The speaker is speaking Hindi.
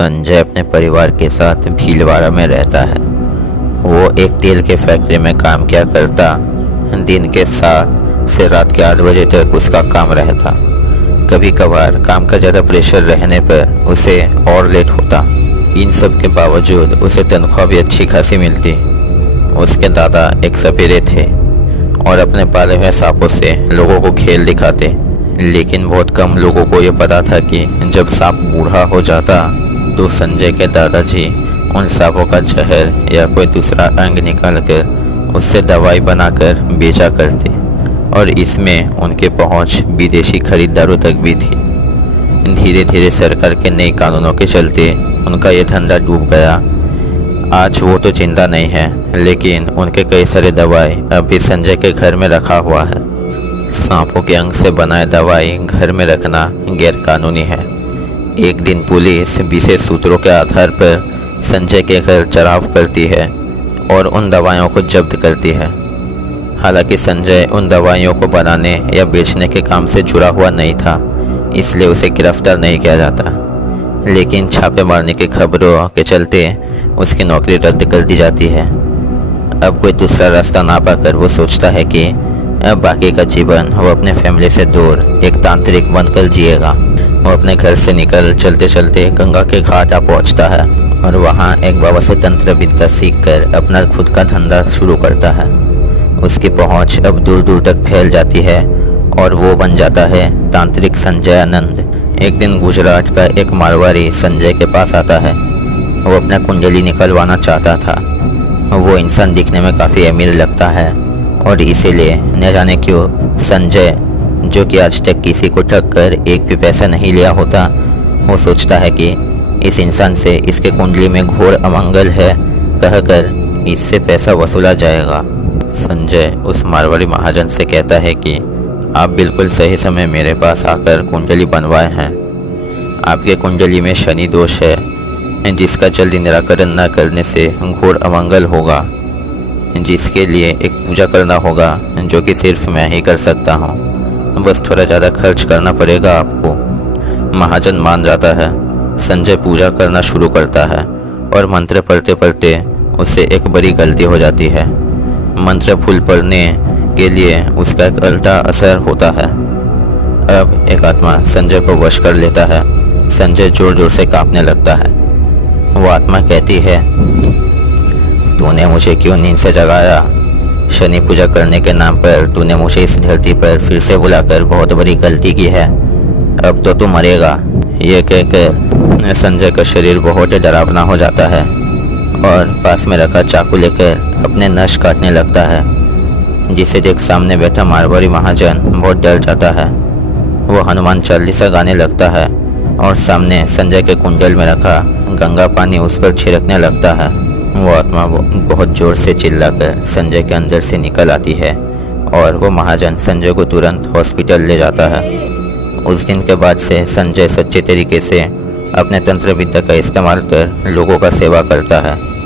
संजय अपने परिवार के साथ भीलवाड़ा में रहता है। वो एक तेल के फैक्ट्री में काम किया करता। दिन के 7 से रात के 8 बजे तक उसका काम रहता। कभी कभार काम का ज़्यादा प्रेशर रहने पर उसे और लेट होता। इन सब के बावजूद उसे तनख्वाह भी अच्छी खासी मिलती। उसके दादा एक सपेरे थे और अपने पाले हुए सांपों से लोगों को खेल दिखाते। लेकिन बहुत कम लोगों को ये पता था कि जब सांप बूढ़ा हो जाता तो संजय के दादाजी उन सांपों का जहर या कोई दूसरा अंग निकाल कर उससे दवाई बनाकर बेचा करते और इसमें उनके पहुंच विदेशी खरीदारों तक भी थी। धीरे धीरे सरकार के नए कानूनों के चलते उनका ये धंधा डूब गया। आज वो तो जिंदा नहीं है, लेकिन उनके कई सारे दवाई अभी संजय के घर में रखा हुआ है। सांपों के अंग से बनाए दवाई घर में रखना गैरकानूनी है। एक दिन पुलिस विशेष सूत्रों के आधार पर संजय के घर चढ़ाव करती है और उन दवाइयों को जब्त करती है। हालांकि संजय उन दवाइयों को बनाने या बेचने के काम से जुड़ा हुआ नहीं था, इसलिए उसे गिरफ्तार नहीं किया जाता। लेकिन छापे मारने की खबरों के चलते उसकी नौकरी रद्द कर दी जाती है। अब कोई दूसरा रास्ता ना पाकर वो सोचता है कि अब बाकी का जीवन वो अपने फैमिली से दूर एक तांत्रिक बनकर जिएगा। वो अपने घर से निकल चलते चलते गंगा के घाट आ पहुँचता है और वहाँ एक बाबा से तंत्र विद्या सीखकर अपना खुद का धंधा शुरू करता है। उसकी पहुँच अब दूर दूर तक फैल जाती है और वो बन जाता है तांत्रिक संजय आनंद। एक दिन गुजरात का एक मारवाड़ी संजय के पास आता है। वो अपना कुंडली निकलवाना चाहता था। वो इंसान दिखने में काफ़ी अमीर लगता है और इसीलिए न जाने क्यों संजय, जो कि आज तक किसी को ठग कर एक भी पैसा नहीं लिया होता, वो सोचता है कि इस इंसान से इसके कुंडली में घोर अमंगल है कहकर इससे पैसा वसूला जाएगा। संजय उस मारवाड़ी महाजन से कहता है कि आप बिल्कुल सही समय मेरे पास आकर कुंडली बनवाए हैं। आपके कुंडली में शनि दोष है जिसका जल्दी निराकरण न करने से घोर अमंगल होगा, जिसके लिए एक पूजा करना होगा जो कि सिर्फ मैं ही कर सकता हूँ। बस थोड़ा ज़्यादा खर्च करना पड़ेगा आपको। महाजन मान जाता है। संजय पूजा करना शुरू करता है और मंत्र पढ़ते पढ़ते उससे एक बड़ी गलती हो जाती है। मंत्र भूल पढ़ने के लिए उसका एक उल्टा असर होता है। अब एक आत्मा संजय को वश कर लेता है। संजय जोर जोर से कांपने लगता है। वो आत्मा कहती है, तूने मुझे क्यों नींद से जगाया? शनि पूजा करने के नाम पर तूने मुझे इस धरती पर फिर से बुलाकर बहुत बड़ी गलती की है। अब तो तू मरेगा। ये कहकर संजय का शरीर बहुत डरावना हो जाता है और पास में रखा चाकू लेकर अपने नस काटने लगता है, जिसे देख सामने बैठा मारवाड़ी महाजन बहुत डर जाता है। वो हनुमान चालीसा गाने लगता है और सामने संजय के कुंडल में रखा गंगा पानी उस पर छिड़कने लगता है। वो आत्मा बहुत ज़ोर से चिल्लाकर संजय के अंदर से निकल आती है और वो महाजन संजय को तुरंत हॉस्पिटल ले जाता है। उस दिन के बाद से संजय सच्चे तरीके से अपने तंत्र विद्या का इस्तेमाल कर लोगों का सेवा करता है।